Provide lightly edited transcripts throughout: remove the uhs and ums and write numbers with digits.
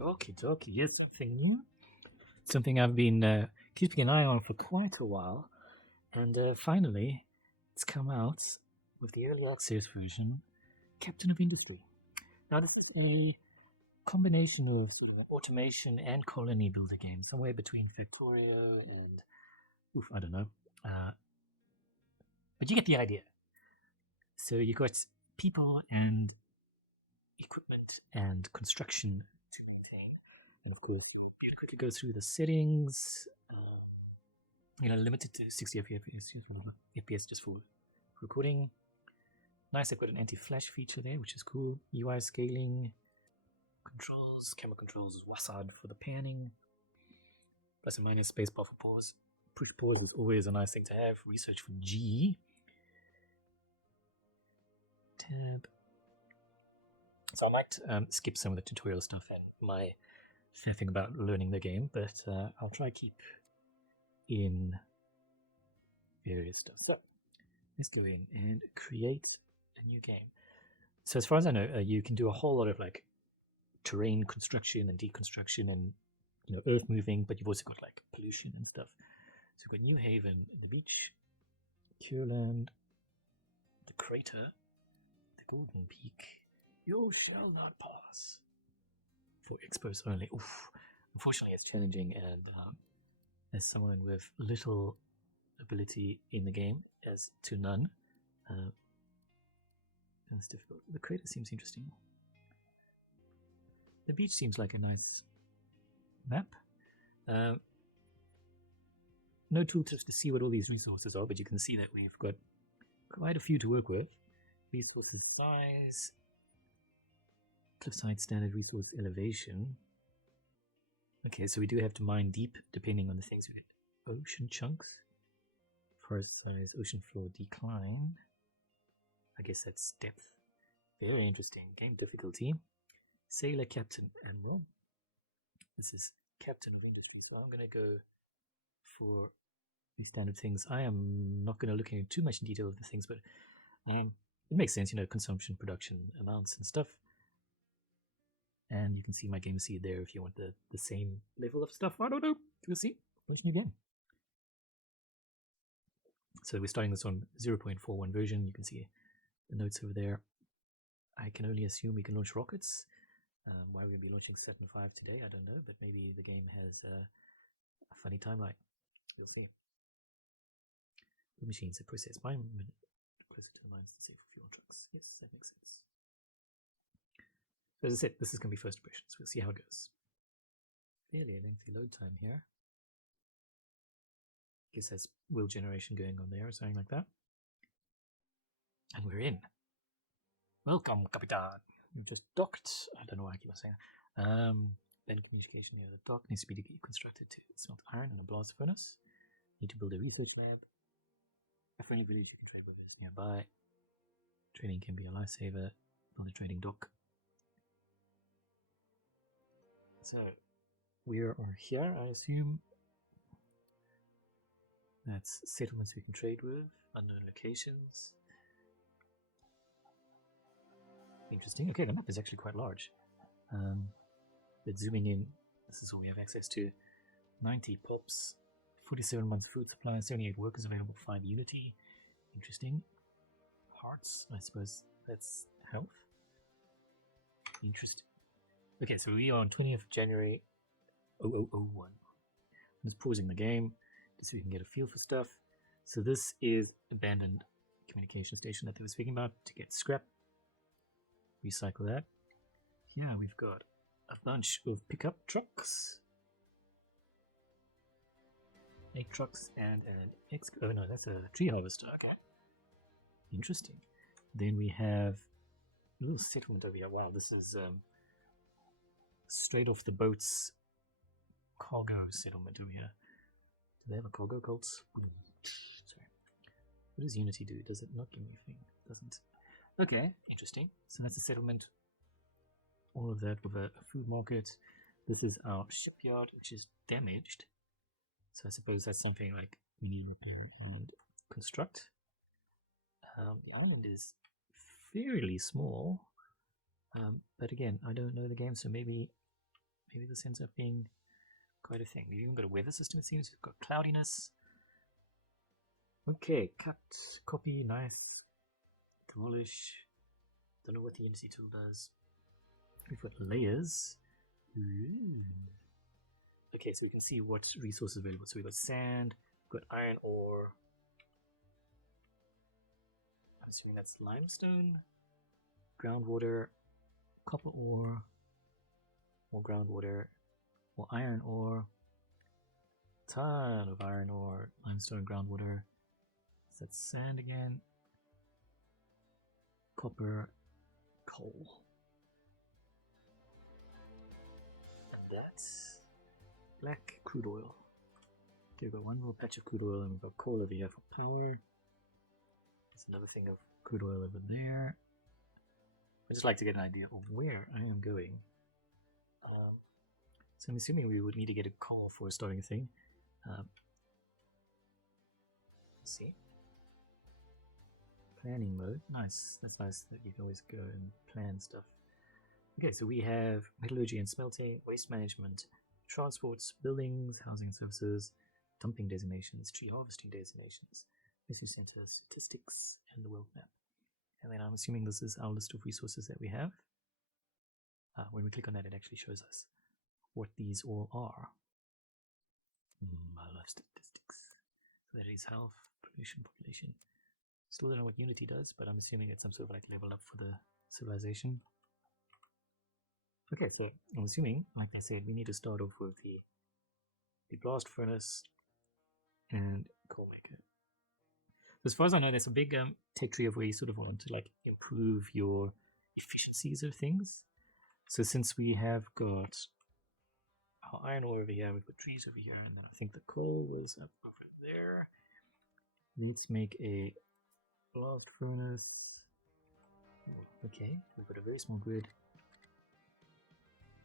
Okie dokie, yes, something new. Something I've been keeping an eye on for quite a while, and finally, it's come out with the early access version, Captain of Industry. Now, this is a combination of automation and colony builder game, somewhere between Factorio and, I don't know. But you get the idea. So you got people and equipment and construction to maintain, and of course, you quickly go through the settings. Limited to 60 FPS just for recording. Nice, I've got an anti-flash feature there, which is cool. UI scaling, controls, camera controls, WASD for the panning, plus and minus spacebar for pause. Push pause is always a nice thing to have. Research for G. Tab. So I might skip some of the tutorial stuff and my faffing about learning the game, but I'll try keep in various stuff. So let's go in and create a new game. So as far as I know, you can do a whole lot of like terrain construction and deconstruction and earth moving, but you've also got like pollution and stuff. So we've got New Haven, the beach, Cureland, the crater, the Golden Peak. You shall not pass. For expos only. Oof. Unfortunately, it's challenging, and as someone with little ability in the game, as to none, that's difficult. The crater seems interesting. The beach seems like a nice map. No tooltips to see what all these resources are, but you can see that we've got quite a few to work with. Resources size, cliffside standard resource elevation. Okay, so we do have to mine deep depending on the things we get. Ocean chunks, forest size, ocean floor decline. I guess that's depth. Very interesting. Game difficulty. Sailor Captain Animal. This is Captain of Industry, so I'm going to go for these standard things. I am not going to look into too much in detail of the things, but it makes sense, consumption, production, amounts and stuff. And you can see my game seed there if you want the same level of stuff. I don't know. We'll see. Launch new game. So we're starting this on 0.41 version. You can see the notes over there. I can only assume we can launch rockets. Why we're going to be launching Saturn V today, I don't know, but maybe the game has a funny timeline. We'll see. The machines that process by minute closer to the lines to save for fuel trucks. Yes, that makes sense. So as I said, this is going to be first impressions. We'll see how it goes. Fairly lengthy load time here. I guess there's wheel generation going on there or something like that. And we're in. Welcome, Capitan. We've just docked. I don't know why I keep on saying that. Band communication near the dock needs to be constructed to smelt iron in a blast furnace. Need to build a research lab. A friendly village you can trade with is nearby. Trading can be a lifesaver. Build a trading dock. So we are here, I assume. That's settlements we can trade with, unknown locations. Interesting. Okay, the map is actually quite large. But zooming in, this is all we have access to. 90 pops, 47 months food supply, 78 workers available, 5 unity. Interesting. Hearts, I suppose that's health. Interesting. Okay, so we are on 20th of January 0001. I'm just pausing the game just so we can get a feel for stuff. So this is abandoned communication station that they were speaking about to get scrap. Recycle that. Here we've got a bunch of pickup trucks. 8 trucks and an oh no, that's a tree harvester. Okay. Interesting. Then we have a little settlement over here. Wow, this is straight off the boat's cargo settlement over here. Do they have a cargo cult? Sorry. What does Unity do? Does it not give me a thing? Doesn't. Okay, interesting. So that's a settlement. All of that with a food market. This is our shipyard, which is damaged. So I suppose that's something like we need to construct. The island is fairly small, but again, I don't know the game, so maybe maybe this ends up being quite a thing. We've even got a weather system, it seems. We've got cloudiness. Okay, cut, copy, nice, demolish. Don't know what the Unity tool does. We've got layers. Ooh. Okay, so we can see what resources are available. So we've got sand, we've got iron ore. I'm assuming that's limestone, groundwater, copper ore, more groundwater, more iron ore, ton of iron ore, limestone, groundwater. So that's sand again, copper, coal. And that's black crude oil. Okay, we've got one little patch of crude oil and we've got coal over here for power. There's another thing of crude oil over there. I'd just like to get an idea of where I am going. So I'm assuming we would need to get a call for starting a thing. Let's see. Planning mode. Nice. That's nice that you can always go and plan stuff. Okay, so we have metallurgy and smelting, waste management, transports, buildings, housing and services, dumping designations, tree harvesting designations, research centers, statistics, and the world map. And then I'm assuming this is our list of resources that we have. When we click on that, it actually shows us what these all are. I love statistics. So that is health, pollution, population. Still don't know what Unity does, but I'm assuming it's some sort of like level up for the civilization. Okay, so I'm assuming, like I said, we need to start off with the blast furnace and coal maker. As far as I know, there's a big tech tree of where you sort of want to like improve your efficiencies of things. So since we have got our iron ore over here, we've got trees over here, and then I think the coal was up over there. Let's make a blast furnace. Okay, we've got a very small grid.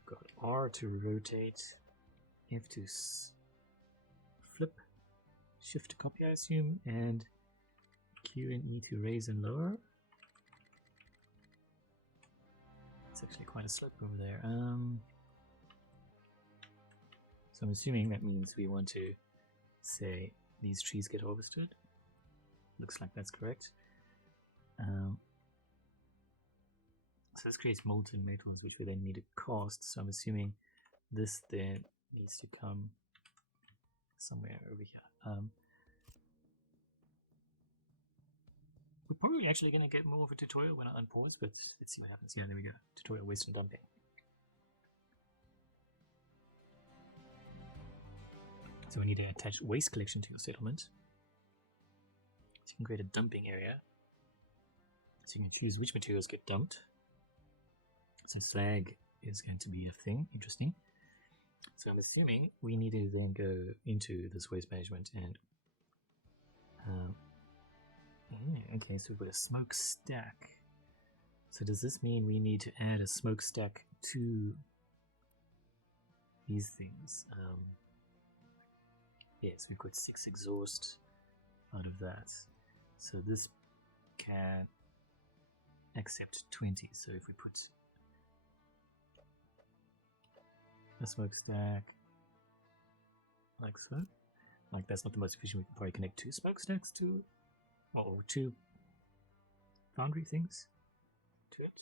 Got R to rotate, F to flip, Shift to copy, I assume, and Q and E to raise and lower. It's actually quite a slope over there. So I'm assuming that means we want to say these trees get harvested. Looks like that's correct. So this creates molten metals, which we then need to cast. So I'm assuming this then needs to come somewhere over here. We're probably actually going to get more of a tutorial when I unpause, but let's see what happens. Yeah, there we go. Tutorial waste and dumping. So we need to attach waste collection to your settlement. So you can create a dumping area. So you can choose which materials get dumped. So slag is going to be a thing. Interesting. So I'm assuming we need to then go into this waste management and okay, so we've got a smokestack. So does this mean we need to add a smokestack to these things? Yes, we've got 6 exhaust out of that. So this can accept 20. So if we put a smokestack like so, like that's not the most efficient, we can probably connect 2 smokestacks to, or 2 foundry things to it.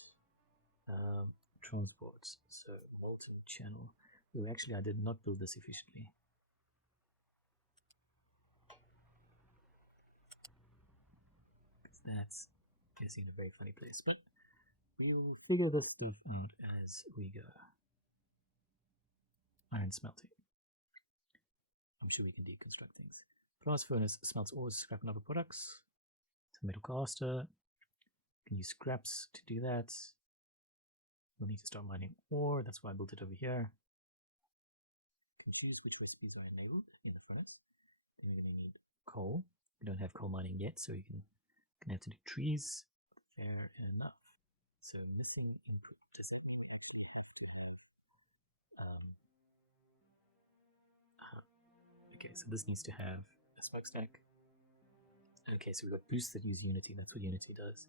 Transports, so molten channel. Oh, actually I did not build this efficiently. That's guessing a very funny place, but we will figure this stuff out as we go. Iron smelting. I'm sure we can deconstruct things. Blast furnace smelts ores, scrap and other products. It's a metal caster. You can use scraps to do that. We'll need to start mining ore. That's why I built it over here. You can choose which recipes are enabled in the furnace. Then we're going to need coal. We don't have coal mining yet, so you can have to do trees. Fair enough. So missing input. Okay, so this needs to have a smokestack. Okay, so we've got boosts that use Unity. That's what Unity does.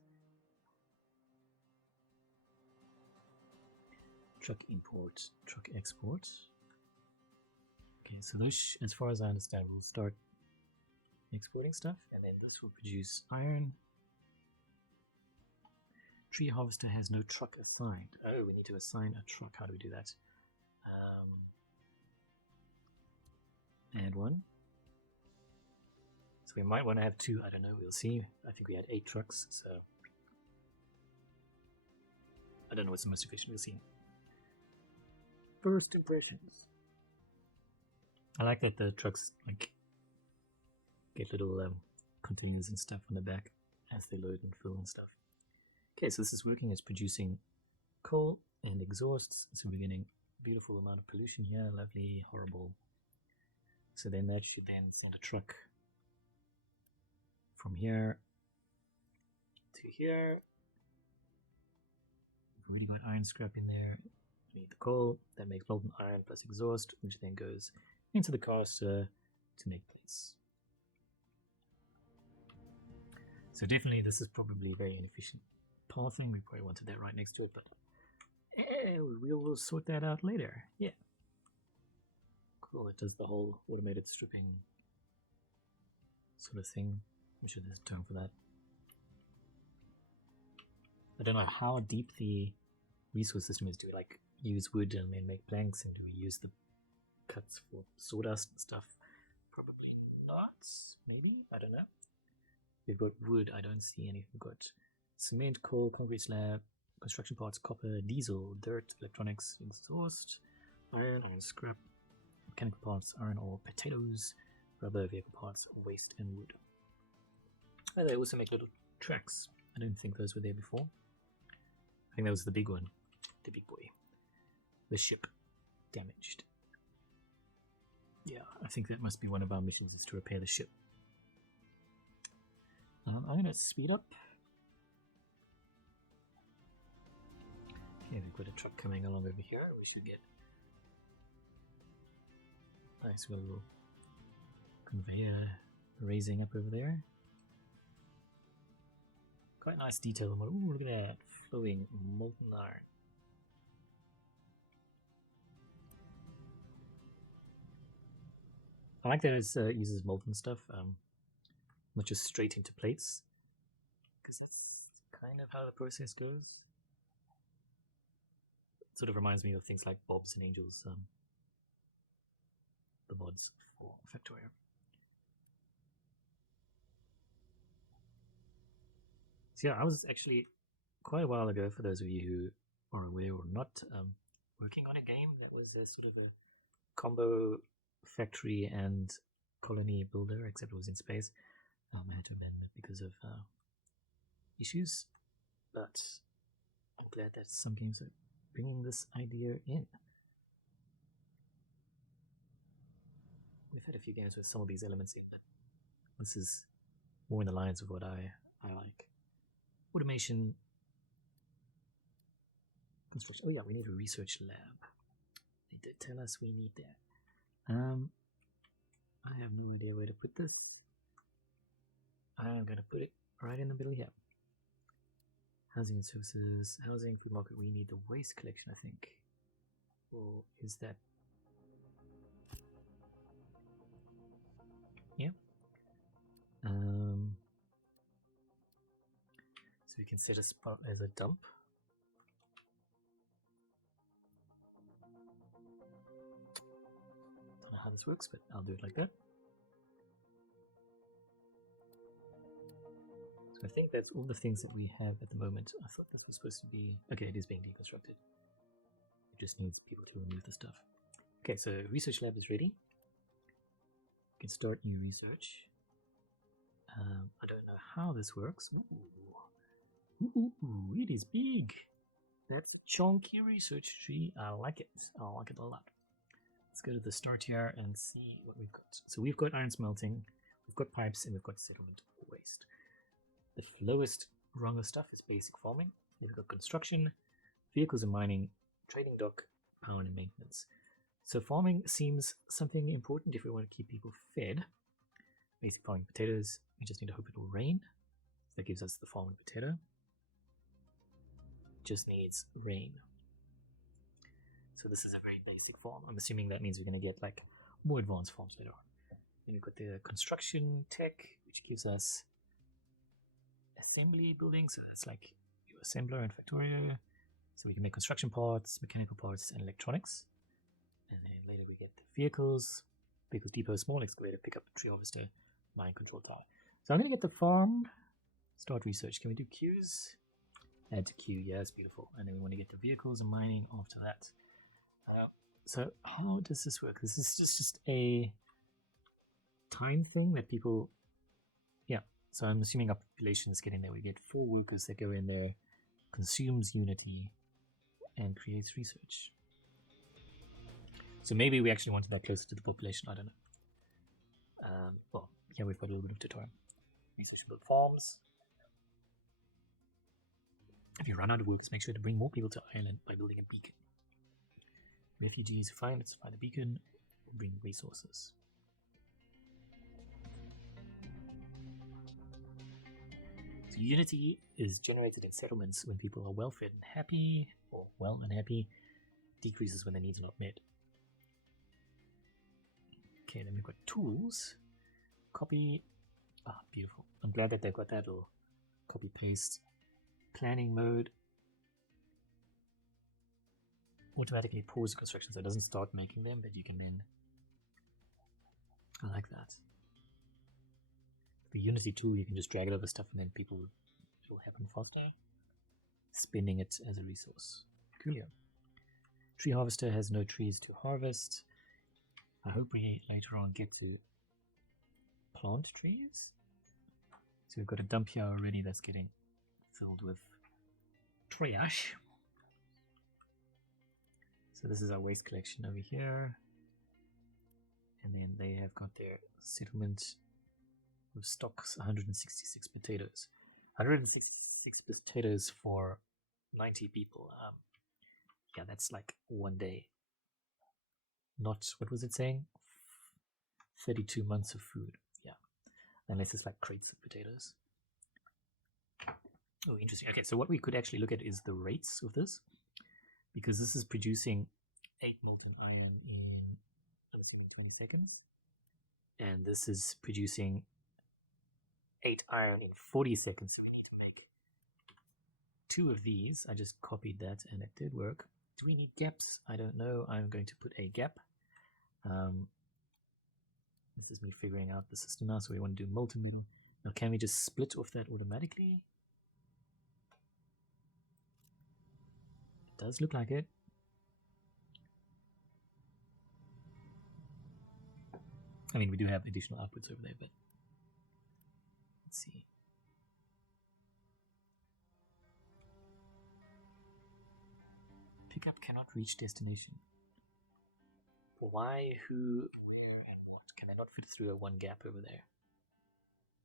truck import, truck export. Okay, so this, as far as I understand, we'll start exporting stuff, and then this will produce iron. Tree harvester has no truck assigned. Oh, we need to assign a truck. How do we do that? Add one. So we might want to have two. I don't know. We'll see. I think we had 8 trucks, so I don't know what's the most efficient. We'll see. First impressions. I like that the trucks like get little containers and stuff on the back as they load and fill and stuff. Okay, so this is working. It's producing coal and exhausts. So we're getting a beautiful amount of pollution here. Lovely, horrible. So then that should then send a truck from here to here. We've already got iron scrap in there. We need the coal. That makes molten iron plus exhaust, which then goes into the caster to make plates. So definitely this is probably very inefficient pathing. We probably wanted that right next to it, but we will sort that out later. Yeah. Cool, it does the whole automated stripping sort of thing. I'm sure there's a term for that. I don't know how deep the resource system is. Do we like use wood and then make planks, and do we use the cuts for sawdust and stuff? Probably not. Maybe? I don't know. We've got wood. I don't see anything. We've got cement, coal, concrete slab, construction parts, copper, diesel, dirt, electronics, exhaust, iron scrap, mechanical parts, iron ore, potatoes, rubber, vehicle parts, waste, and wood. And they also make little tracks. I don't think those were there before. I think that was the big one, the big boy. The ship damaged. Yeah, I think that must be one of our missions, is to repair the ship. I'm going to speed up. Okay, we've got a truck coming along over here. We should get nice little conveyor raising up over there. Quite nice detail. Ooh, look at that, flowing molten iron. I like that it uses molten stuff, not just straight into plates, because that's kind of how the process goes. It sort of reminds me of things like Bobs and Angels, the mods for Factorio. So yeah, I was actually quite a while ago, for those of you who are aware or not, working on a game that was a sort of a combo factory and colony builder, except it was in space. I had to abandon it because of issues, but I'm glad that some games are bringing this idea in. We've had a few games with some of these elements in, but this is more in the lines of what I like. Automation, construction. Oh yeah, we need a research lab. They did tell us we need that. I have no idea where to put this. I'm gonna put it right in the middle here. Housing and services, housing, food market. We need the waste collection, I think. Or is that? Yeah. So we can set a spot as a dump. Don't know how this works, but I'll do it like that. So I think that's all the things that we have at the moment. I thought this was supposed to be... Okay, it is being deconstructed. It just needs people to remove the stuff. Okay, so research lab is ready. We can start new research. I don't know how this works. Ooh, it is big. That's a chunky research tree. I like it. I like it a lot. Let's go to the start here and see what we've got. So we've got iron smelting, we've got pipes, and we've got settlement waste. The lowest rung of stuff is basic farming. We've got construction, vehicles and mining, trading dock, power and maintenance. So farming seems something important if we want to keep people fed. Basic farming potatoes, we just need to hope it will rain. That gives us the farming potato. Just needs rain. So this is a very basic farm. I'm assuming that means we're going to get like more advanced farms later on. Then we've got the construction tech, which gives us assembly buildings. So that's like your assembler and factorio. So we can make construction parts, mechanical parts, and electronics. And then later we get the vehicles, vehicles depot, small excavator, pickup, tree harvester, mine control tower. So I'm going to get the farm, start research. Can we do queues? Add to queue, yeah, it's beautiful. And then we want to get the vehicles and mining after that. So how does this work? This is just a time thing that people, yeah. So I'm assuming our populations get in there. We get 4 workers that go in there, consumes Unity, and creates research. So maybe we actually wanted that closer to the population, I don't know. Well, yeah, we've got a little bit of tutorial. Next we should build farms. If you run out of workers, make sure to bring more people to island by building a beacon. Refugees fine, let's find a beacon, bring resources. So Unity is generated in settlements when people are well fed and happy, or well and happy, decreases when their needs are not met. Okay, then we've got tools. Copy. Ah, beautiful. I'm glad that they've got that little copy paste. Planning mode. Automatically pause the construction so it doesn't start making them, but you can then. I like that. The Unity tool, you can just drag it over stuff and then it'll happen faster. Spending it as a resource. Coolio. Tree harvester has no trees to harvest. I hope we later on get to plant trees. So we've got a dump here already that's getting filled with trash. So this is our waste collection over here. And then they have got their settlement with stocks 166 potatoes. 166 potatoes for 90 people. Yeah, that's like one day. Not, what was it saying? 32 months of food. Yeah. Unless it's like crates of potatoes. Oh, interesting. Okay, so what we could actually look at is the rates of this. Because this is producing 8 molten iron in 20 seconds. And this is producing 8 iron in 40 seconds. So we need to make 2 of these. I just copied that and it did work. Do we need gaps? I don't know. I'm going to put a gap. This is me figuring out the system now. So we want to do molten metal. Now can we just split off that automatically? It does look like it. I mean, we do have additional outputs over there, but let's see. Pickup cannot reach destination. Why, who, where, and what? Can they not fit through a one gap over there?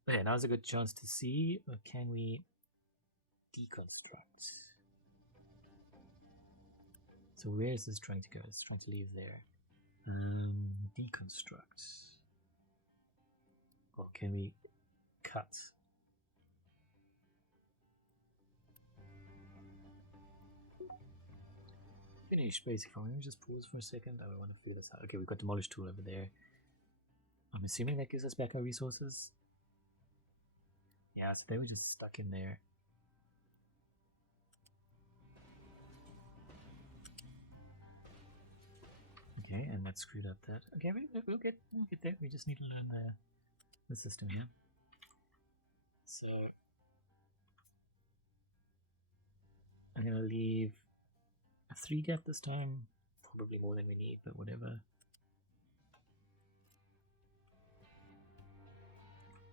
Okay, now's a good chance to see. Or can we deconstruct? So where is this trying to go? It's trying to leave there. Deconstruct. Or can we cut? Finish basic farming. Let me just pause for a second. I want to figure this out. Okay, we've got demolish tool over there. I'm assuming that gives us back our resources. Yeah, so they were just stuck in there. Okay, and that screwed up that. Okay, we'll get there. We just need to learn the system here. So I'm gonna leave a 3 gap this time. Probably more than we need, but whatever.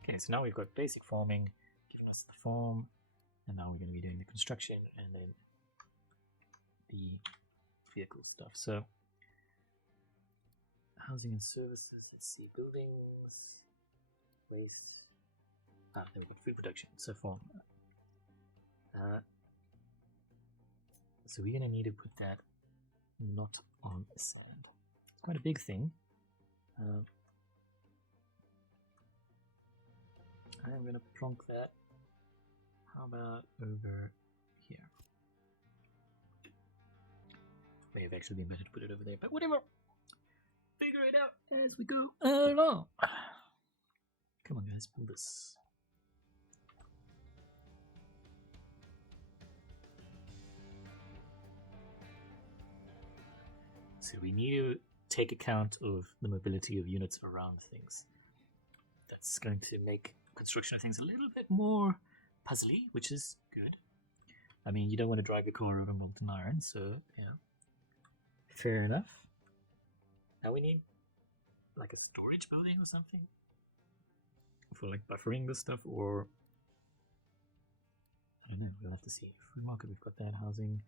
Okay, so now we've got basic farming, giving us the farm, and now we're going to be doing the construction and then the vehicle stuff. So, housing and services, let's see, buildings, waste, then we've got food production, so farm. So we're going to need to put that not on sand. It's quite a big thing. I'm going to plonk that. How about over here? May have actually been better to put it over there, but whatever. Figure it out as we go along. Come on, guys, pull this. So we need to take account of the mobility of units around things. That's going to make construction of things a little bit more puzzly, which is good. I mean, you don't want to drive your car over molten iron, so yeah, fair enough. Now we need like a storage building or something for like buffering this stuff, or I don't know, we'll have to see. Free market, we've got that. Housing.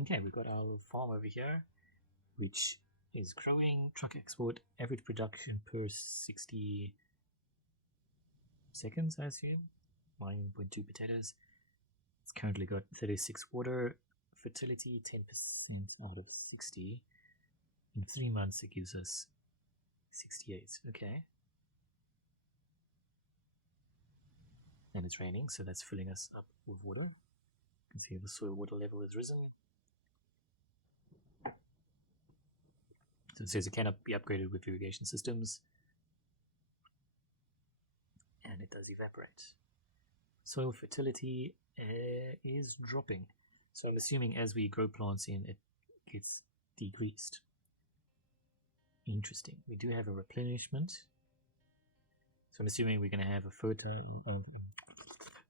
Okay, we've got our little farm over here, which is growing. Truck export, average production per 60 seconds, I assume. 9.2 potatoes. It's currently got 36 water. Fertility, 10% out of 60. In 3 months, it gives us 68. Okay. And it's raining, so that's filling us up with water. You can see the soil water level has risen. So it says it cannot be upgraded with irrigation systems. And it does evaporate. Soil fertility is dropping. So I'm assuming as we grow plants in, it gets decreased. Interesting. We do have a replenishment. So I'm assuming we're going to have a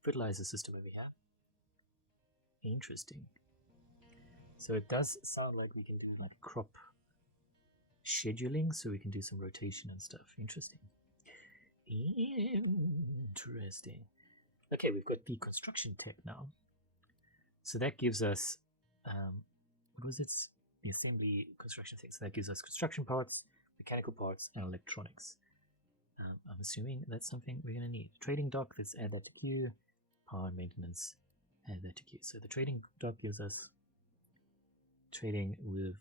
fertilizer system over here. Interesting. So it does sound like we can do like crop scheduling, so we can do some rotation and stuff. Interesting. Interesting. Okay, we've got the construction tech now. So that gives us, what was it? The assembly construction tech. So that gives us construction parts, mechanical parts, and electronics. I'm assuming that's something we're going to need. Trading dock, let's add that to queue. Power and maintenance, add that to queue. So the trading dock gives us trading with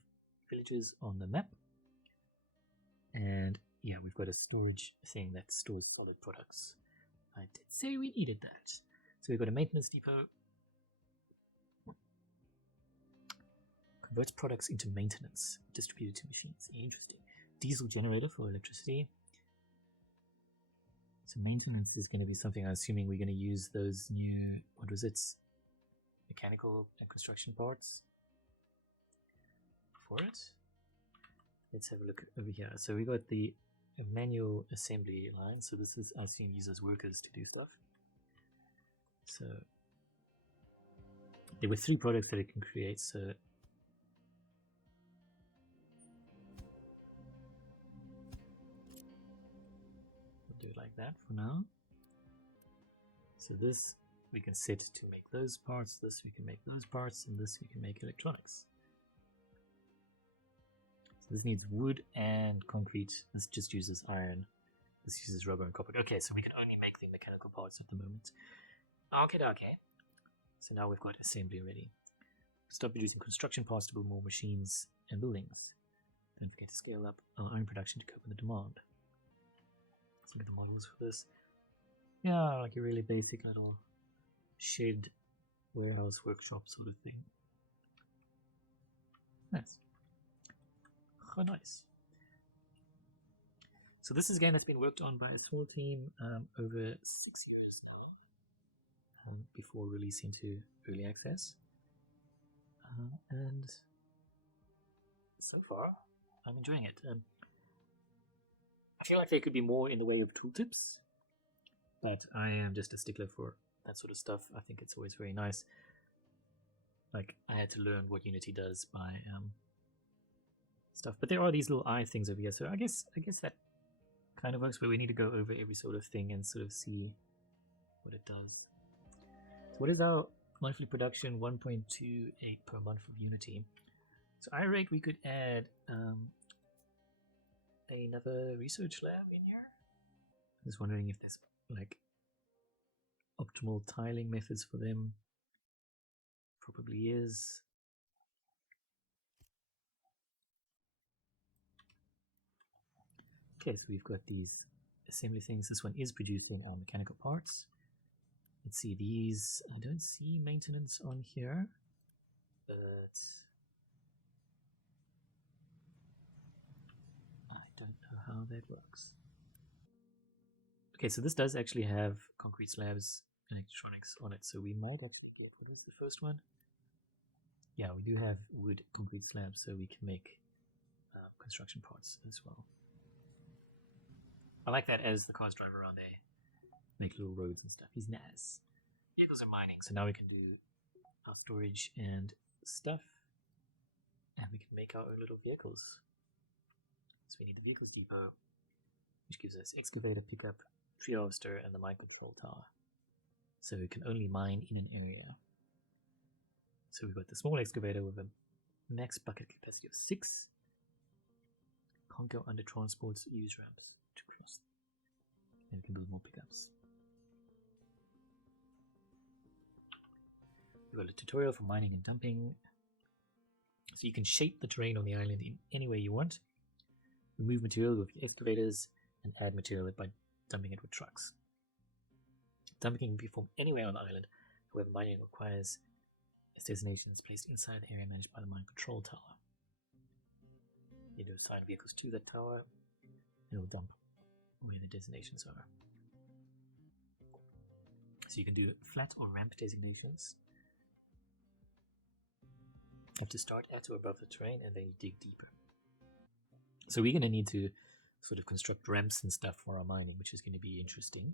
villages on the map. And yeah, we've got a storage thing that stores solid products. I did say we needed that. So we've got a maintenance depot. Converts products into maintenance, distributed to machines. Interesting. Diesel generator for electricity. So maintenance is going to be something, I'm assuming we're going to use those new, what was it? Mechanical and construction parts for it. Let's have a look over here. So we got the manual assembly line. So this is, I assume, uses workers to do stuff. So there were 3 products that it can create. So we'll do it like that for now. So this we can set to make those parts. This we can make those parts, and this we can make electronics. This needs wood and concrete. This just uses iron. This uses rubber and copper. Okay, so we can only make the mechanical parts at the moment. Okay. So now we've got assembly ready. Stop producing construction parts to build more machines and buildings. Don't forget to scale up our own production to cope with the demand. Let's look at the models for this. Yeah, like a really basic little shed, warehouse, workshop sort of thing. Nice. Oh, nice. So this is a game that's been worked on by a small team over 6 years now, before releasing to early access. And so far, I'm enjoying it. I feel like there could be more in the way of tooltips, but I am just a stickler for that sort of stuff. I think it's always very nice. Like, I had to learn what Unity does by stuff, but there are these little eye things over here, so I guess that kind of works, but we need to go over every sort of thing and sort of see what it does. So what is our monthly production? 1.28 per month of Unity. So I rate we could add another research lab in here. I was wondering if there's like optimal tiling methods for them. Probably is. Okay, so we've got these assembly things. This one is producing our mechanical parts. Let's see these. I don't see maintenance on here, but don't know how that works. Okay, so this does actually have concrete slabs and electronics on it, so we might have to go for this, the first one. Yeah, we do have wood concrete slabs, so we can make construction parts as well. I like that as the cars drive around, they make little roads and stuff. He's nice. Vehicles are mining, so now we can do our storage and stuff, and we can make our own little vehicles. So we need the vehicles depot, which gives us excavator, pickup, tree harvester, and the mine control tower. So we can only mine in an area. So we've got the small excavator with a max bucket capacity of 6. Can't go under transports, use ramps to cross. And we can build more pickups. We've got a tutorial for mining and dumping. So you can shape the terrain on the island in any way you want. Remove material with excavators and add material by dumping it with trucks. Dumping can be performed anywhere on the island. However, mining requires its destinations placed inside the area managed by the mine control tower. You do assign vehicles to that tower, and it will dump where the designations are. So you can do flat or ramp designations. You have to start at or above the terrain, and then you dig deeper. So we're going to need to sort of construct ramps and stuff for our mining, which is going to be interesting.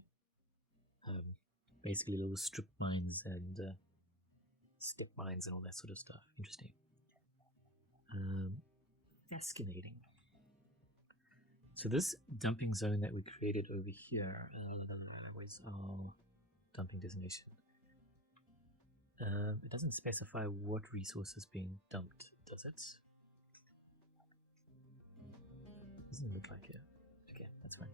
Basically little strip mines and step mines and all that sort of stuff. Interesting. Fascinating. So this dumping zone that we created over here, where's our dumping destination? It doesn't specify what resource is being dumped, does it? Doesn't look like it. Okay, that's fine.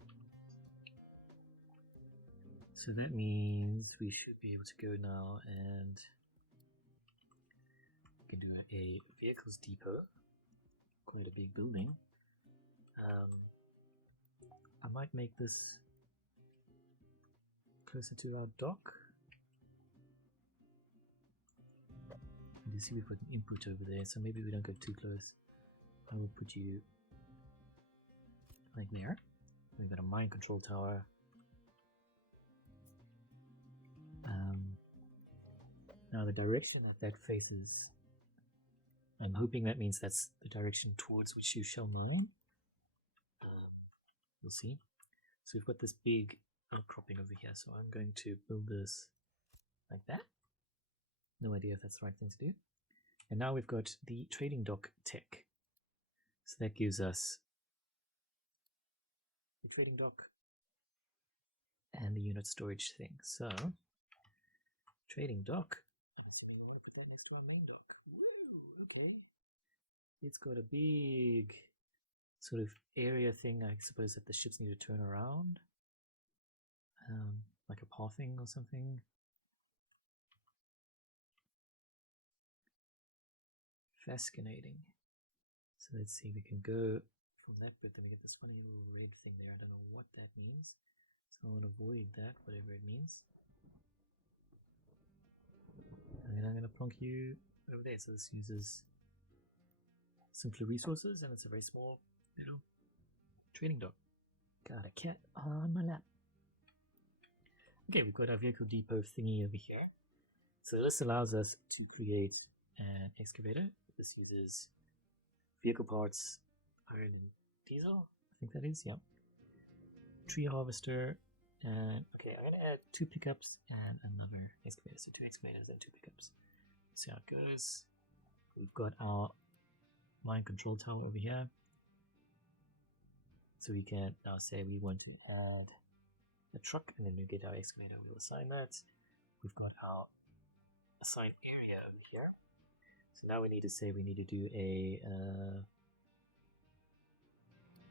So that means we should be able to go now and we can do a vehicles depot. Quite a big building. I might make this closer to our dock. And you see we've got an input over there, so maybe we don't go too close. I will put you like there. We've got a mine control tower. Now the direction that faces, I'm hoping that means that's the direction towards which you shall mine. We'll see. So we've got this big outcropping over here, so I'm going to build this like that. No idea if that's the right thing to do. And now we've got the trading dock tech. So that gives us the trading dock and the unit storage thing. So trading dock, I'm assuming we want to put that next to our main dock. Woo, okay. It's got a big sort of area thing, I suppose, that the ships need to turn around. Like a pathing or something. Fascinating. So let's see, we can go from that bit, then we get this funny little red thing there. I don't know what that means. So I want to avoid that, whatever it means. And then I'm going to plonk you over there. So this uses simpler resources, and it's a very small, trading dock. Got a cat on my lap. Okay, we've got our vehicle depot thingy over here. So this allows us to create an excavator. This uses vehicle parts, iron and diesel, I think that is, yeah. Tree harvester, and okay, I'm going to add 2 pickups and another excavator. So 2 excavators and 2 pickups. Let's see how it goes. We've got our mine control tower over here. So we can now say we want to add a truck, and then we get our excavator. We'll assign that. We've got our assigned area over here. So now we need to say we need to do a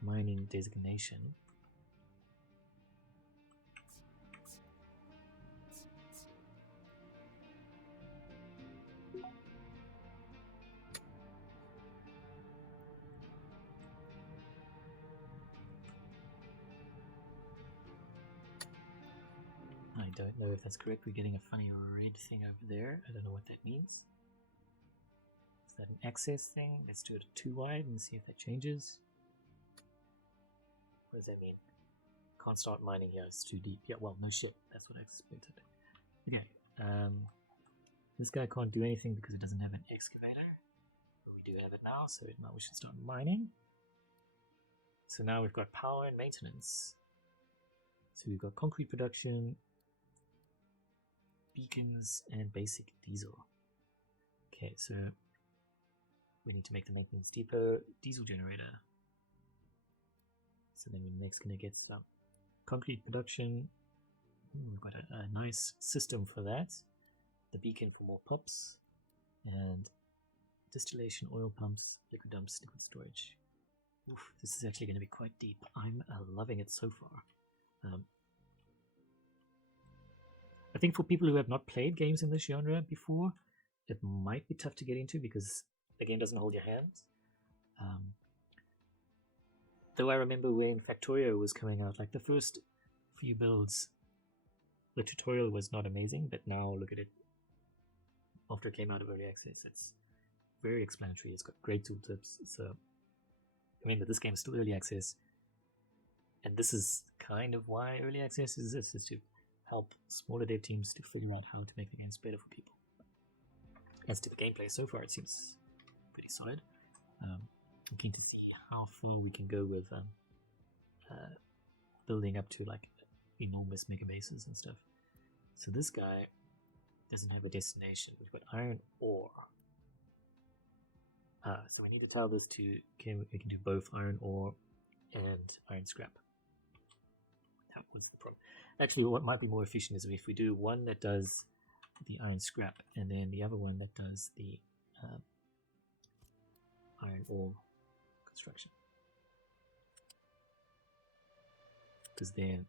mining designation. I don't know if that's correct. We're getting a funny red thing over there. I don't know what that means. Is that an access thing? Let's do it 2 wide and see if that changes. What does that mean? Can't start mining here, it's too deep. Yeah, well, no shit, that's what I expected. Okay, this guy can't do anything because it doesn't have an excavator. But we do have it now, so now we should start mining. So now we've got power and maintenance. So we've got concrete production, beacons, and basic diesel. Okay, so we need to make the maintenance depot diesel generator. So then we're next going to get some concrete production. We've got a nice system for that. The beacon for more pops, and distillation, oil pumps, liquid dumps, liquid storage. Oof, this is actually going to be quite deep. I'm loving it so far. I think for people who have not played games in this genre before, it might be tough to get into because the game doesn't hold your hands. Though I remember when Factorio was coming out, like the first few builds, the tutorial was not amazing, but now look at it. After it came out of early access, it's very explanatory. It's got great tooltips. So remember, this game is still early access, and this is kind of why early access exists, is to help smaller dev teams to figure out how to make the games better for people. As to the gameplay, so far it seems pretty solid. I'm keen to see how far we can go with building up to like enormous mega bases and stuff. So this guy doesn't have a destination. We've got iron ore. So we need to tell this to, we can do both iron ore and iron scrap. That was the problem. Actually, what might be more efficient is if we do one that does the iron scrap and then the other one that does the iron ore construction. Because then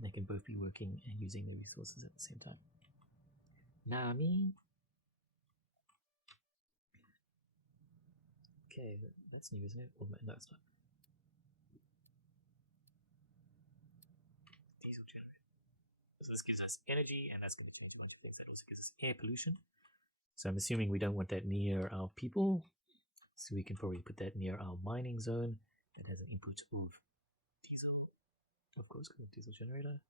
they can both be working and using the resources at the same time. Nami. Okay, that's new, isn't it? Oh, no, it's not. Diesel generator. So this gives us energy, and that's going to change a bunch of things. That also gives us air pollution. So I'm assuming we don't want that near our people. So we can probably put that near our mining zone that has an input of diesel. Of course, because of diesel generator.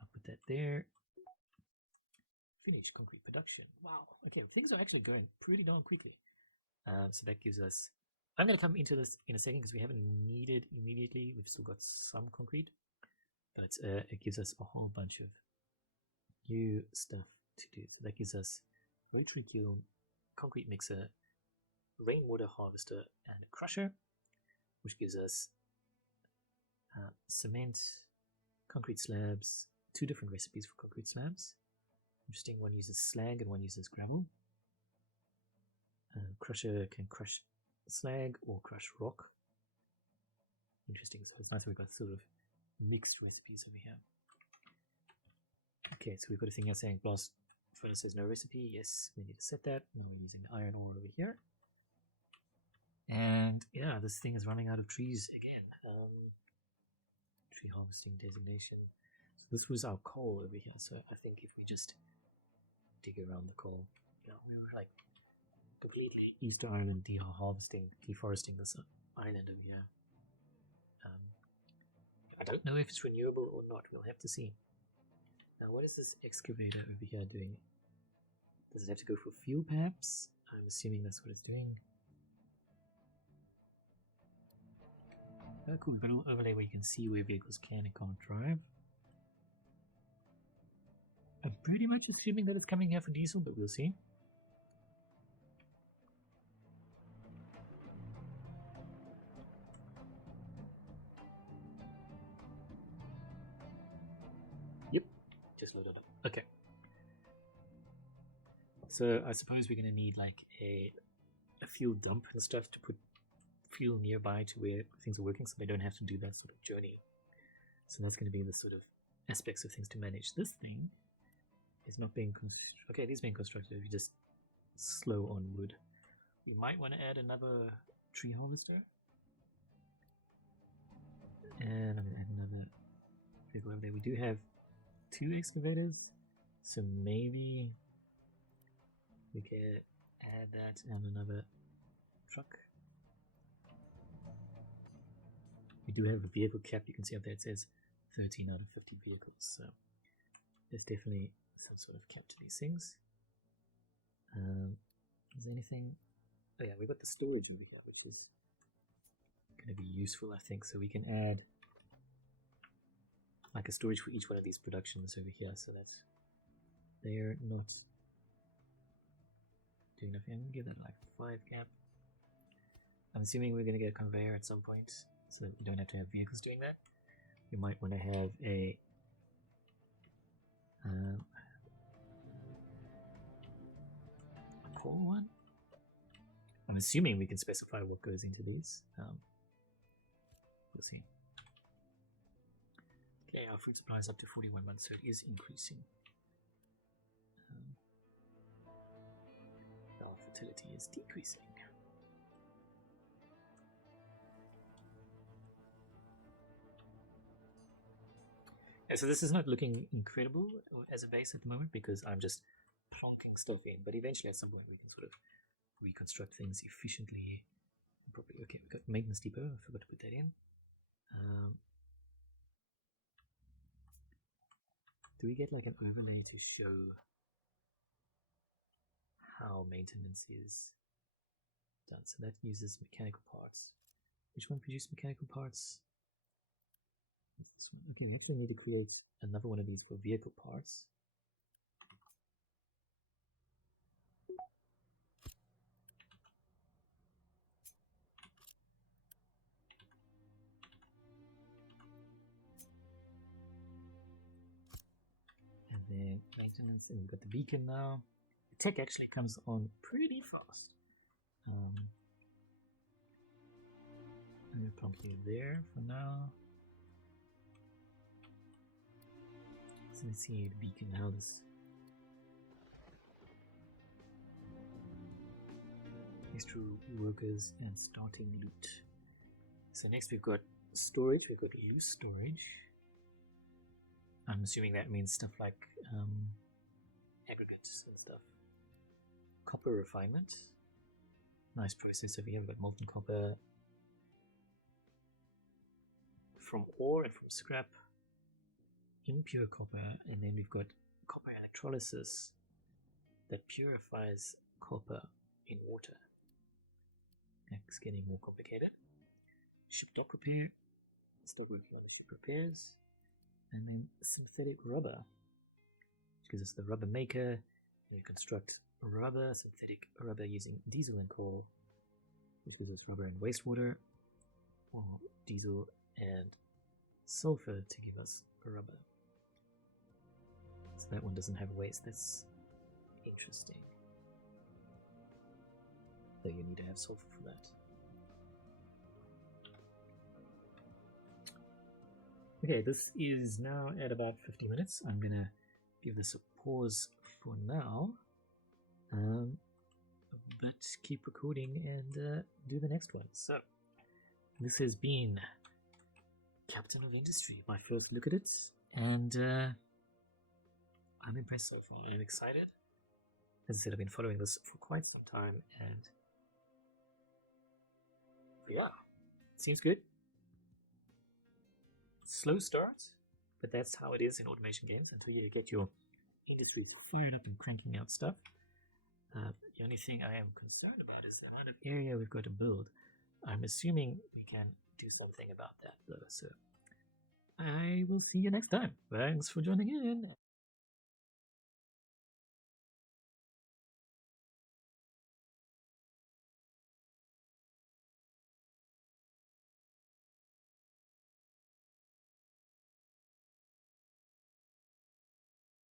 I'll put that there. Finished concrete production. Wow. Okay, things are actually going pretty darn quickly. So that gives us... I'm going to come into this in a second because we haven't needed immediately. We've still got some concrete. But it gives us a whole bunch of new stuff to do. So that gives us rotary kiln, concrete mixer, rainwater harvester, and a crusher, which gives us cement, concrete slabs, 2 different recipes for concrete slabs. Interesting, one uses slag and one uses gravel. Crusher can crush slag or crush rock. Interesting, so it's nice that we've got sort of mixed recipes over here. Okay, so we've got a thing here saying blast furnace says no recipe. Yes, we need to set that. Now we're using the iron ore over here. And yeah, this thing is running out of trees again. Tree harvesting designation. So this was our coal over here. So I think if we just dig around the coal, you know, we were like completely Easter Island deforesting this island over here. I don't know if it's renewable or not. We'll have to see. Now, what is this excavator over here doing? Does it have to go for fuel, perhaps? I'm assuming that's what it's doing. Oh, cool. We've got a little overlay where you can see where vehicles can and can't drive. I'm pretty much assuming that it's coming here for diesel, but we'll see. Yep, just loaded up. Okay. So I suppose we're going to need like a fuel dump and stuff to put fuel nearby to where things are working so they don't have to do that sort of journey. So that's going to be the sort of aspects of things to manage. This thing is not being constructed. Okay, it is being constructed. If you just slow on wood. We might want to add another tree harvester. And I'm going to add another vehicle over there. We do have 2 excavators, so maybe we can add that and another truck. do have a vehicle cap. You can see up there it says 13 out of 50 vehicles. So there's definitely some sort of cap to these things. Is there anything? Oh yeah, we've got the storage over here, which is going to be useful, I think. So we can add like a storage for each one of these productions over here, so that they're not doing enough. I'm going to give that like 5 cap. I'm assuming we're going to get a conveyor at some point, so that we don't have to have vehicles doing that. We might want to have a core one. I'm assuming we can specify what goes into these. We'll see. Okay, our food supply is up to 41 months, so it is increasing. Our fertility is decreasing. Yeah, so this is not looking incredible as a base at the moment because I'm just plonking stuff in, but eventually at some point we can sort of reconstruct things efficiently and properly. Okay, we've got maintenance depot, I forgot to put that in. Do we get like an overlay to show how maintenance is done? So that uses mechanical parts. Which one produces mechanical parts? This one. Okay, we actually need to create another one of these for vehicle parts. And then maintenance, and we've got the beacon now. The tech actually comes on pretty fast. I'm going to plonk you there for now. So let's see the beacon, how this. Extra workers and starting loot. So next we've got storage, we've got loose storage. I'm assuming that means stuff like aggregates and stuff. Copper refinement. Nice process over here. We've got molten copper from ore and from scrap. Impure copper, and then we've got copper electrolysis that purifies copper in water. It's getting more complicated. Ship dock repair. Still working on the ship repairs. And then synthetic rubber, which gives us the rubber maker. You construct rubber, synthetic rubber using diesel and coal, which gives us rubber and wastewater, or diesel and sulfur to give us rubber. So that one doesn't have waste. That's interesting. Though you need to have sulfur for that. Okay, this is now at about 50 minutes. I'm going to give this a pause for now, but keep recording and do the next one. So, this has been Captain of Industry, my first look at it, and I'm impressed so far. I'm excited. As I said, I've been following this for quite some time, and yeah, it seems good. Slow start, but that's how it is in automation games until you get your industry fired up and cranking out stuff. The only thing I am concerned about is the amount of area we've got to build. I'm assuming we can do something about that though, so I will see you next time. Thanks for joining in.